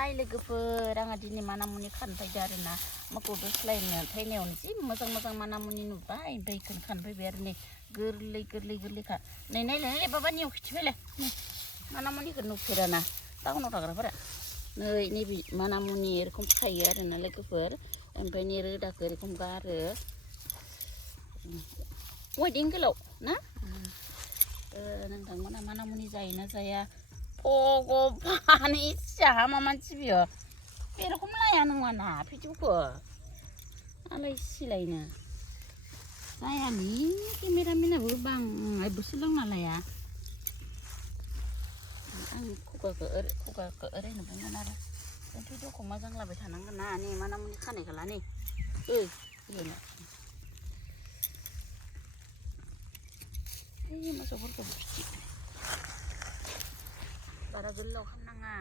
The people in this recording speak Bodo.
हाय लोगोफोर आंहा दिनै मानामुनि खानो फैदों आरोना माखौ दोस्लायनो थायनायावनो जि मोजां मोजां मानामुनि नुबाय ओमफ्राय बेखौनो खानो फैबाय आरो नै गोरलै गोरलै गोरलैखा नै नायलाय बाबानियाव खिथिफैलाय मानामुनिखौ नुफेराना टाउनाव थाग्राफोरा नै नैबे मानामुनि एरखम खायो आरोना लोगोफोर ओमफ्राय नै रोदाखौ एरखम गारो वाइदिं गोलाव ना नोंथांमोना मानामुनि जायोना जाया भगबान इसा मा मानसि बियो बे रखम लाया नङाना भिडिअखौ आलाय सिलायनो जायानि केमेरामेनाबो बाङायबो सोलोंना लाया आं खुगाखौ ओरैनो बुंगोन आरो भिडिअखौ मोजां लाबाय थानांगोन ना नै मानामुनि खानायखौ ला नै मोसौफोरखौ बारा गोलाव खालामनाङा